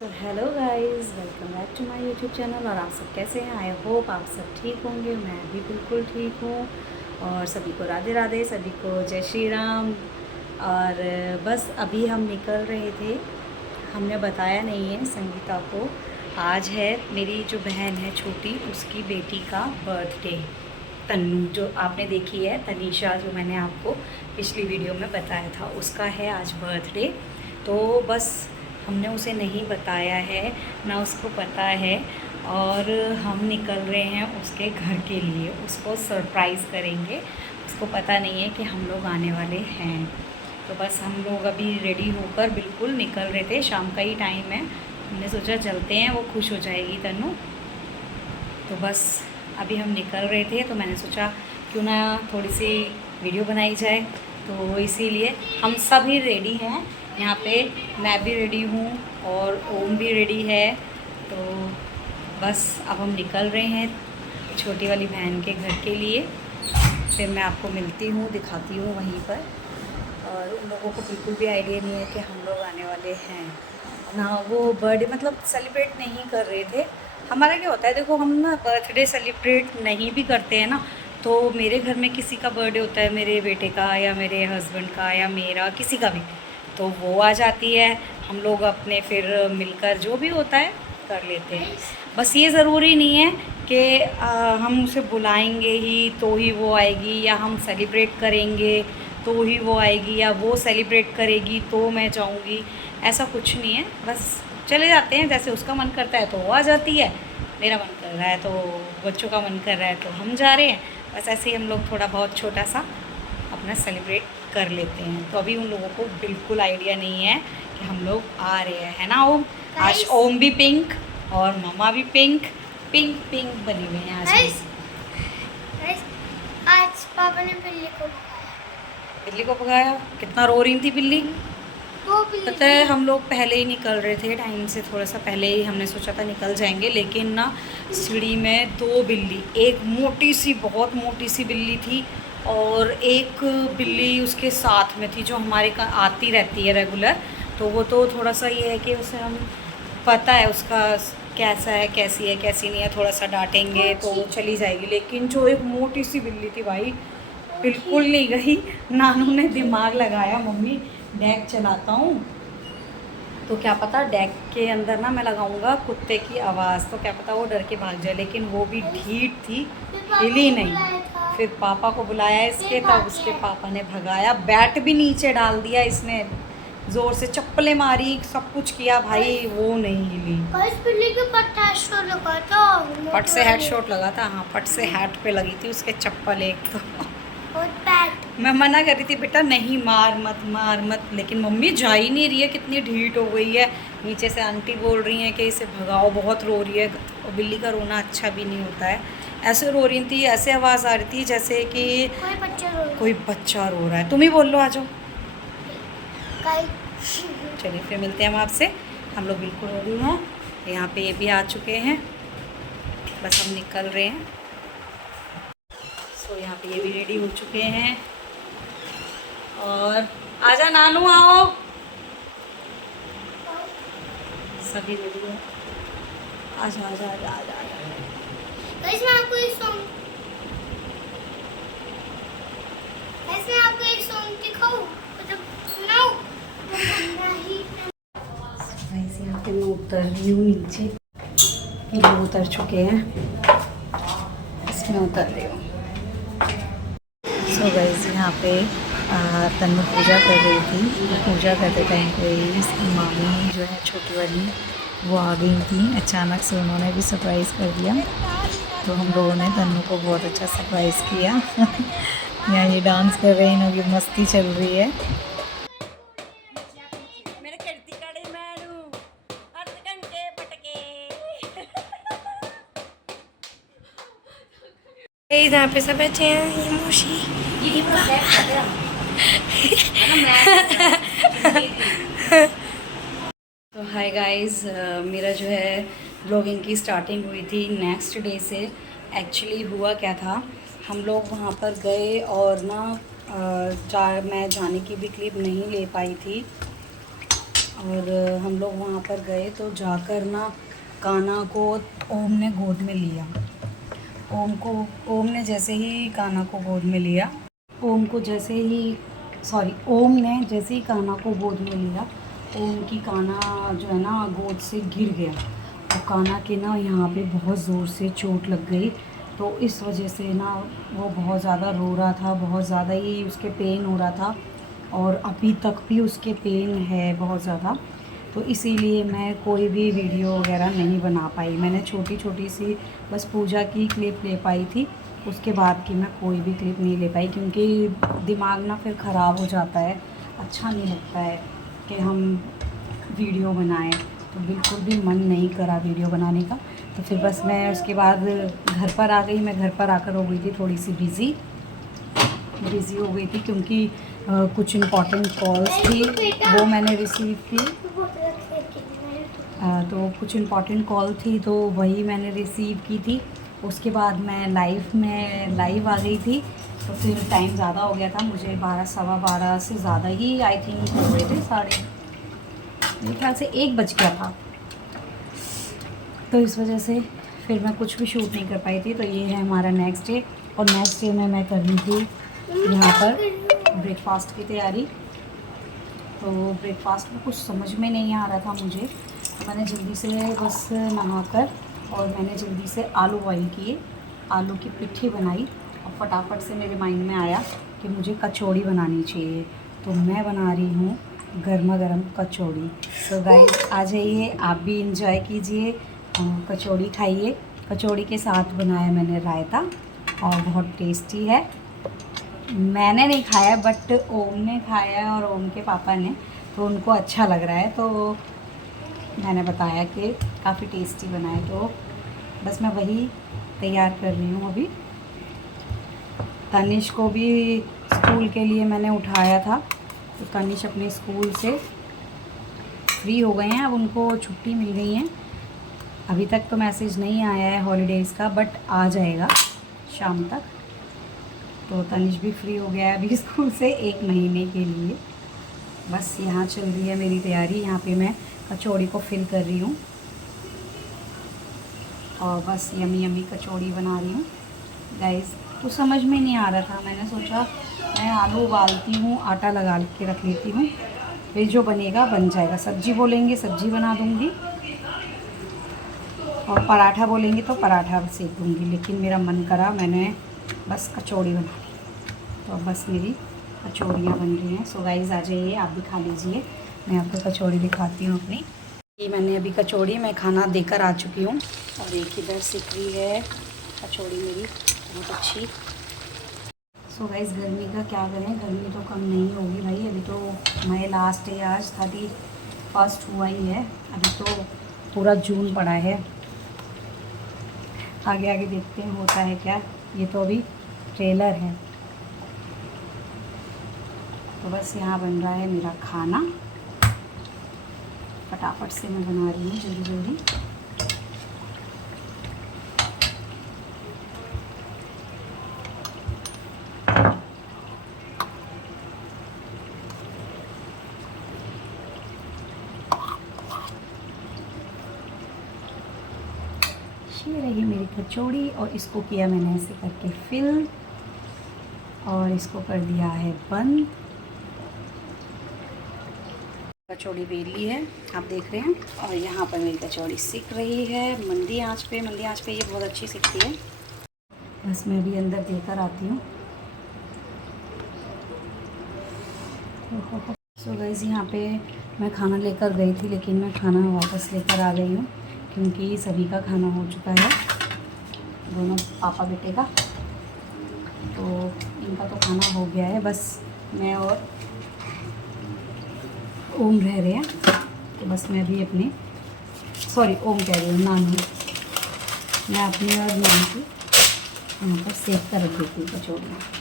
तो hello guys, welcome back to my YouTube channel. और आप सब कैसे हैं? आई होप आप सब ठीक होंगे। मैं भी बिल्कुल ठीक हूँ। और सभी को राधे राधे, सभी को जय श्री राम। और बस अभी हम निकल रहे थे। हमने बताया नहीं है संगीता को, आज है मेरी जो बहन है छोटी, उसकी बेटी का बर्थडे। तन्नू जो आपने देखी है, तनीषा, जो मैंने आपको पिछली वीडियो में बताया था, उसका है आज बर्थडे। तो बस हमने उसे नहीं बताया है, ना उसको पता है। और हम निकल रहे हैं उसके घर के लिए, उसको सरप्राइज़ करेंगे। उसको पता नहीं है कि हम लोग आने वाले हैं। तो बस हम लोग अभी रेडी होकर बिल्कुल निकल रहे थे, शाम का ही टाइम है। हमने सोचा चलते हैं, वो खुश हो जाएगी तन्नू। तो बस अभी हम निकल रहे थे, तो मैंने सोचा क्यों ना थोड़ी सी वीडियो बनाई जाए। तो इसीलिए हम सभी रेडी हैं यहाँ पे। मैं भी रेडी हूँ और ओम भी रेडी है। तो बस अब हम निकल रहे हैं छोटी वाली बहन के घर के लिए। फिर मैं आपको मिलती हूँ, दिखाती हूँ वहीं पर। और उन लोगों को बिल्कुल भी आइडिया नहीं है कि हम लोग आने वाले हैं ना। वो बर्थडे मतलब सेलिब्रेट नहीं कर रहे थे। हमारा क्या होता है, देखो, हम ना बर्थडे सेलिब्रेट नहीं भी करते हैं ना, तो मेरे घर में किसी का बर्थडे होता है, मेरे बेटे का या मेरे हस्बैंड का या मेरा, किसी का भी, तो वो आ जाती है। हम लोग अपने फिर मिलकर जो भी होता है कर लेते हैं। बस ये ज़रूरी नहीं है कि हम उसे बुलाएंगे ही तो ही वो आएगी, या हम सेलिब्रेट करेंगे तो ही वो आएगी, या वो सेलिब्रेट करेगी तो मैं जाऊंगी। ऐसा कुछ नहीं है, बस चले जाते हैं। जैसे उसका मन करता है तो वो आ जाती है, मेरा मन कर रहा है तो बच्चों का मन कर रहा है तो हम जा रहे हैं। बस ऐसे ही हम लोग थोड़ा बहुत छोटा सा अपना सेलिब्रेट कर लेते हैं। तो अभी उन लोगों को बिल्कुल आइडिया नहीं है कि हम लोग आ रहे हैं, है ना ओम? आज ओम भी पिंक और मम्मा भी पिंक पिंक पिंक बने हुए हैं आज भी। आज पापा ने बिल्ली को भगाया? कितना रो रही थी बिल्ली। दो बिल्ली पता है, हम लोग पहले ही निकल रहे थे टाइम से, थोड़ा सा पहले ही हमने सोचा था निकल जाएंगे, लेकिन ना सीढ़ी में दो बिल्ली, एक मोटी सी, बहुत मोटी सी बिल्ली थी, और एक बिल्ली उसके साथ में थी जो हमारे का आती रहती है रेगुलर। तो वो तो थोड़ा सा ये है कि उसे हम, पता है उसका कैसा है, कैसी है कैसी नहीं है, थोड़ा सा डांटेंगे तो वो चली जाएगी। लेकिन जो एक मोटी सी बिल्ली थी भाई, बिल्कुल नहीं गई। नानू ने दिमाग लगाया, मम्मी डेक चलाता हूँ तो क्या पता डेक के अंदर ना मैं लगाऊंगा कुत्ते की आवाज़, तो क्या पता वो डर के भाग जाए। लेकिन वो भी ढीठ थी, हिली नहीं। फिर पापा को बुलाया इसके, तब उसके पापा ने भगाया। बैट भी नीचे डाल दिया इसने, ज़ोर से चप्पलें मारी, सब कुछ किया भाई, वो नहीं हिली। बिल्ली के हेडशॉट लगा था। फट से हेडशॉट लगा था। हाँ, फट से हैट पे लगी थी उसके चप्पल एक तो। और बैट मैं मना कर रही थी, बेटा नहीं, मार मत मार मत, लेकिन मम्मी जा ही नहीं रही है, कितनी ढीठ हो गई है। नीचे से आंटी बोल रही हैं कि इसे भगाओ, बहुत रो रही है। और बिल्ली का रोना अच्छा भी नहीं होता है। ऐसे रो रही थी, ऐसे आवाज़ आ रही थी जैसे कि कोई बच्चा रो रहा है। तुम ही बोल लो, आ जाओ। चलिए फिर मिलते हैं हम आपसे। हम लोग बिल्कुल रेडी हैं, यहाँ पे ये भी आ चुके हैं, बस हम निकल रहे हैं। सो यहाँ पे ये भी रेडी हो चुके हैं। और आजा नानू, आओ। सभी रेडी है। आजा आजा आजा आजा आजा। गाइस मैं आपको एक सॉन्ग दिखाऊं, मतलब सुनाऊं? गाइस यहाँ पे मैं उतर रही हूँ नीचे, ये लोग उतर चुके हैं, इसमें उतर रही हूँ। सो गाइस यहाँ पे तन्नू पूजा कर रही थी। पूजा करते टाइम कोई इसकी मामी जो है छोटी वाली, वो आ गई थी अचानक से, उन्होंने भी सरप्राइज़ कर दिया। तो हम लोगों ने तन्नू को बहुत अच्छा सरप्राइज़ किया। यहाँ ये डांस कर रहे हैं, इनकी मस्ती चल रही है। यहाँ पे सब बच्चे हैं, ये मोशी, ये तो हाय गाइस, मेरा जो है ब्लॉगिंग की स्टार्टिंग हुई थी नेक्स्ट डे से। एक्चुअली हुआ क्या था, हम लोग वहाँ पर गए और ना मैं जाने की भी क्लिप नहीं ले पाई थी। और हम लोग वहाँ पर गए तो जाकर ना कान्हा को ओम ने गोद में लिया। ओम ने जैसे ही कान्हा को गोद में लिया, ओम ने जैसे ही कान्हा को गोद में लिया, ओम की कान्हा जो है ना गोद से गिर गया और कान्हा के ना यहाँ पे बहुत ज़ोर से चोट लग गई। तो इस वजह से ना वो बहुत ज़्यादा रो रहा था, बहुत ज़्यादा ही उसके पेन हो रहा था और अभी तक भी उसके पेन है बहुत ज़्यादा। तो इसीलिए मैं कोई भी वीडियो वगैरह नहीं बना पाई। मैंने छोटी छोटी सी बस पूजा की क्लिप ले पाई थी, उसके बाद की मैं कोई भी क्लिप नहीं ले पाई क्योंकि दिमाग ना फिर ख़राब हो जाता है, अच्छा नहीं लगता है कि हम वीडियो बनाएं। तो बिल्कुल भी मन नहीं करा वीडियो बनाने का। तो फिर बस मैं उसके बाद घर पर आ गई। मैं घर पर आकर हो गई थी थोड़ी सी बिज़ी हो गई थी क्योंकि कुछ इम्पॉर्टेंट कॉल्स थी वो मैंने रिसीव की। तो कुछ इम्पॉर्टेंट कॉल थी तो वही मैंने रिसीव की थी। उसके बाद मैं लाइव आ गई थी। तो फिर टाइम ज़्यादा हो गया था, मुझे 12 सवा 12 से ज़्यादा ही आई थिंक हो गए थे, मेरे ख्याल से 1 बज गया था। तो इस वजह से फिर मैं कुछ भी शूट नहीं कर पाई थी। तो ये है हमारा नेक्स्ट डे, और नेक्स्ट डे में मैं कर रही थी यहाँ पर ब्रेकफास्ट की तैयारी। तो ब्रेकफास्ट में कुछ समझ में नहीं आ रहा था मुझे, तो मैंने जल्दी से बस नहाकर और मैंने जल्दी से आलू बॉईल किए, आलू की पिट्ठी बनाई और फटाफट से मेरे माइंड में आया कि मुझे कचौड़ी बनानी चाहिए। तो मैं बना रही हूँ गर्मा गर्म कचौड़ी। तो गाइस आ जाइए, आप भी इंजॉय कीजिए, कचौड़ी खाइए। कचौड़ी के साथ बनाया मैंने रायता और बहुत टेस्टी है। मैंने नहीं खाया बट ओम ने खाया और ओम के पापा ने, तो उनको अच्छा लग रहा है। तो मैंने बताया कि काफ़ी टेस्टी बना है। तो बस मैं वही तैयार कर रही हूँ अभी। तनिष को भी स्कूल के लिए मैंने उठाया था, तो तनिष अपने स्कूल से फ्री हो गए हैं, अब उनको छुट्टी मिल गई है। अभी तक तो मैसेज नहीं आया है हॉलीडेज़ का, बट आ जाएगा शाम तक। तो तनिष भी फ्री हो गया है अभी स्कूल से 1 महीने के लिए। बस यहाँ चल रही है मेरी तैयारी, यहाँ पे मैं कचौड़ी को फिल कर रही हूँ और बस यमी यमी कचौड़ी बना रही हूँ गाइस। तो समझ में नहीं आ रहा था, मैंने सोचा मैं आलू उबालती हूँ, आटा लगा के रख लेती हूँ, फिर जो बनेगा बन जाएगा। सब्जी बोलेंगे सब्जी बना दूँगी और पराठा बोलेंगे तो पराठा सेक दूँगी, लेकिन मेरा मन करा मैंने बस कचौड़ी बना ली। तो बस मेरी कचौड़ियाँ बन रही हैं। सो गाइस आ जाइए, आप भी खा लीजिए। मैं आपको कचौड़ी दिखाती हूँ अपनी। ये मैंने अभी कचौड़ी मैं खाना देकर आ चुकी हूँ और एक इधर सीख रही है कचौड़ी मेरी बहुत अच्छी। सो गाइस गर्मी का क्या करें, गर्मी तो कम नहीं होगी भाई। अभी तो मई लास्ट है, आज 31 हुआ ही है, अभी तो पूरा जून पड़ा है। आगे आगे देखते हैं होता है क्या। ये तो अभी ट्रेलर है। तो बस यहाँ बन रहा है मेरा खाना, फटाफट से मैं बना रही हूँ जल्दी जल्दी। ये रही मेरी कचौड़ी और इसको किया मैंने ऐसे करके फिल और इसको कर दिया है बंद। कचौड़ी बेल ली है, आप देख रहे हैं, और यहाँ पर मेरी कचौड़ी सिक रही है मंदी आंच पे। ये बहुत अच्छी सिकती है। बस मैं भी अंदर देकर आती हूँ। सो गाइस यहाँ पे मैं खाना लेकर गई थी, लेकिन मैं खाना वापस लेकर आ गई हूँ क्योंकि सभी का खाना हो चुका है, दोनों पापा बेटे का। तो इनका तो खाना हो गया है, बस मैं और ओम रह रहे हैं। तो बस मैं भी अपने ओम कह रही हूँ, नानी, मैं अपनी और नानी की यहाँ पर सेक कर रख देती हूँ कचौड़ी।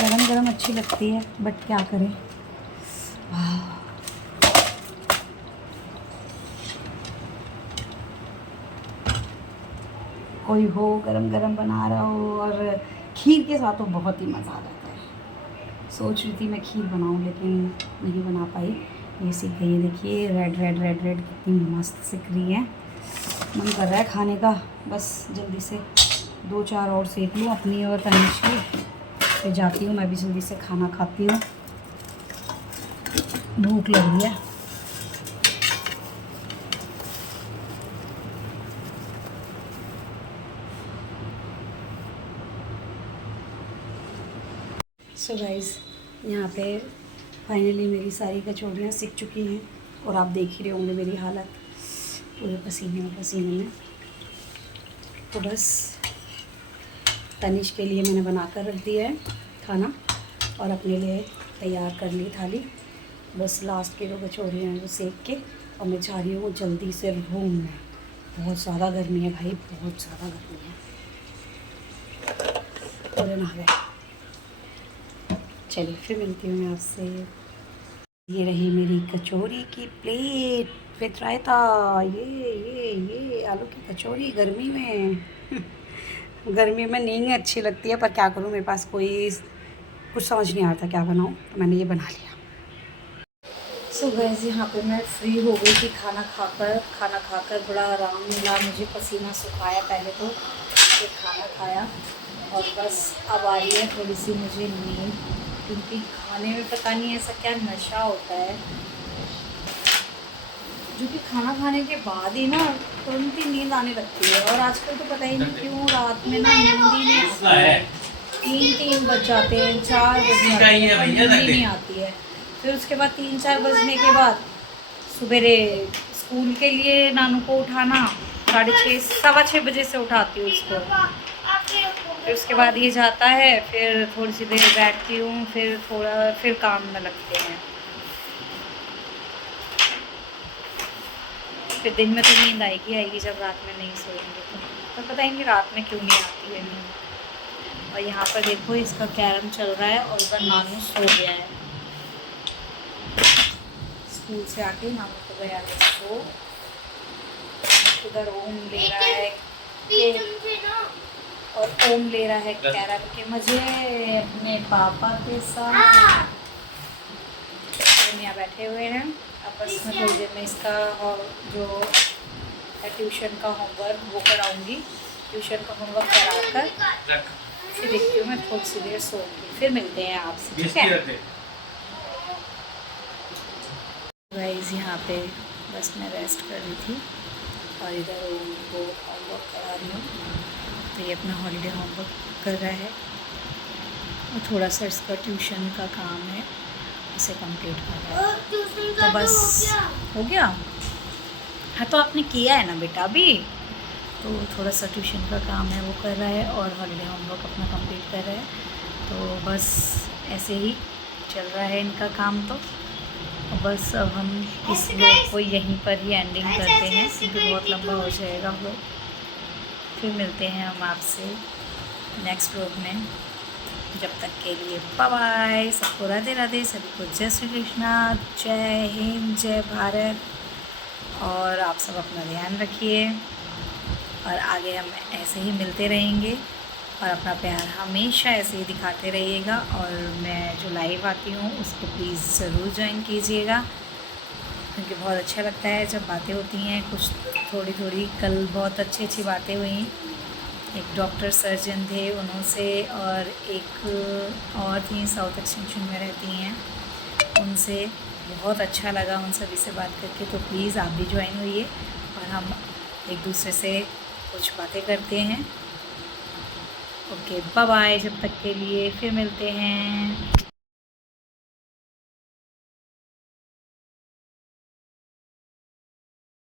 गरम गरम अच्छी लगती है बट क्या करें। कोई हो गरम गरम बना रहा हो, और खीर के साथ तो बहुत ही मज़ा आ जाता है। सोच रही थी मैं खीर बनाऊं लेकिन नहीं बना पाई। ये सीख गई है, देखिए रेड रेड रेड रेड कितनी मस्त सिक रही है। मन कर रहा है खाने का, बस जल्दी से 2-4 और सेक लूँ अपनी और तनिष की, फिर जाती हूँ मैं भी जल्दी से खाना खाती हूँ, भूख लग रही है। सो गाइस, यहाँ पे फाइनली मेरी सारी कचौड़ियाँ सिक चुकी हैं और आप देख ही रहे होंगे मेरी हालत पूरे पसीने में। तो बस तनिष के लिए मैंने बनाकर रख दिया है खाना और अपने लिए तैयार कर ली थाली। बस लास्ट की 2 कचौड़ियाँ हैं वो सेक के, और मैं जा रही हूँ जल्दी से रूम में। बहुत ज़्यादा गर्मी है भाई, बहुत ज़्यादा गर्मी है। और नहा गए। चलिए फिर मिलती हूँ मैं आपसे। ये रही मेरी कचौरी की प्लेट विद रायता। ये आलू की कचौरी गर्मी में गर्मी में नहीं अच्छी लगती है, पर क्या करूँ, मेरे पास कुछ समझ नहीं आ रहा था क्या बनाऊँ, तो मैंने ये बना लिया। सो गाइस, यहाँ पे मैं फ्री हो गई थी खाना खाकर बड़ा आराम मिला मुझे, पसीना सुखाया पहले तो, फिर खाना खाया और बस अब आ रही है थोड़ी सी मुझे नींद, क्योंकि खाने में पता नहीं ऐसा क्या नशा होता है, जो कि खाना खाने के बाद ही ना तुरंत ही नींद आने लगती है। और आजकल तो पता ही नहीं क्यों रात में ना नींद ही नहीं आती है। 3 बज जाते हैं, 4 बज जाते हैं, नींद ही नहीं आती है। फिर उसके बाद 3-4 बजने के बाद सवेरे स्कूल के लिए नानू को उठाना, 6:30 6:15 बजे से उठाती हूँ इसको। फिर उसके बाद ये जाता है, फिर थोड़ी सी देर बैठती हूँ, फिर काम में लगते हैं। फिर दिन में तो नींद आएगी जब रात में नहीं सोएंगे तो पता ही नहीं रात में क्यों नहीं आती है नींद। और यहाँ पर देखो इसका कैरम चल रहा है और उधर नानू सो गया है। स्कूल से आके नानू को गया है सो। उधर ओम ले रहा है ओम ले रहा है कैरम के मजे अपने पापा के साथ। यहाँ बैठे हुए हैं। अब बस मैं थोड़ी देर में इसका जो है ट्यूशन का होमवर्क वो कराऊंगी। ट्यूशन का होमवर्क कराकर फिर देखती हूँ मैं थोड़ी सी देर सोऊंगी, फिर मिलते हैं आपसे, ठीक है गाइस। यहाँ पे बस मैं रेस्ट कर रही थी और इधर वो होमवर्क करा रही हूँ। तो ये अपना हॉलीडे होमवर्क कर रहा है और थोड़ा सा इसका ट्यूशन का काम है, इसे कंप्लीट कर रहा है। तो बस हो गया। हाँ तो आपने किया है ना बेटा अभी, तो थोड़ा सा ट्यूशन का काम है वो कर रहा है और हॉलीडे होमवर्क अपना कंप्लीट कर रहा है। तो बस ऐसे ही चल रहा है इनका काम। तो बस अब हम इस व्लॉग को यहीं पर ही एंडिंग करते हैं, क्योंकि बहुत लंबा हो जाएगा व्लॉग। फिर मिलते हैं हम आपसे नेक्स्ट व्लॉग में। जब तक के लिए बाय बाय। सबको राधे राधे, सभी को जय श्री कृष्णा, जय हिंद, जय भारत। और आप सब अपना ध्यान रखिए और आगे हम ऐसे ही मिलते रहेंगे और अपना प्यार हमेशा ऐसे ही दिखाते रहिएगा। और मैं जो लाइव आती हूँ उसको प्लीज़ ज़रूर ज्वाइन कीजिएगा, क्योंकि बहुत अच्छा लगता है जब बातें होती हैं कुछ थोड़ी। कल बहुत अच्छी बातें हुई। एक डॉक्टर सर्जन थे उनसे, और एक और थी साउथ एक्सटेंशन में रहती हैं, उनसे बहुत अच्छा लगा उन सभी से बात करके। तो प्लीज़ आप भी ज्वाइन होइए और हम एक दूसरे से कुछ बातें करते हैं। ओके बाय बाय, जब तक के लिए फिर मिलते हैं।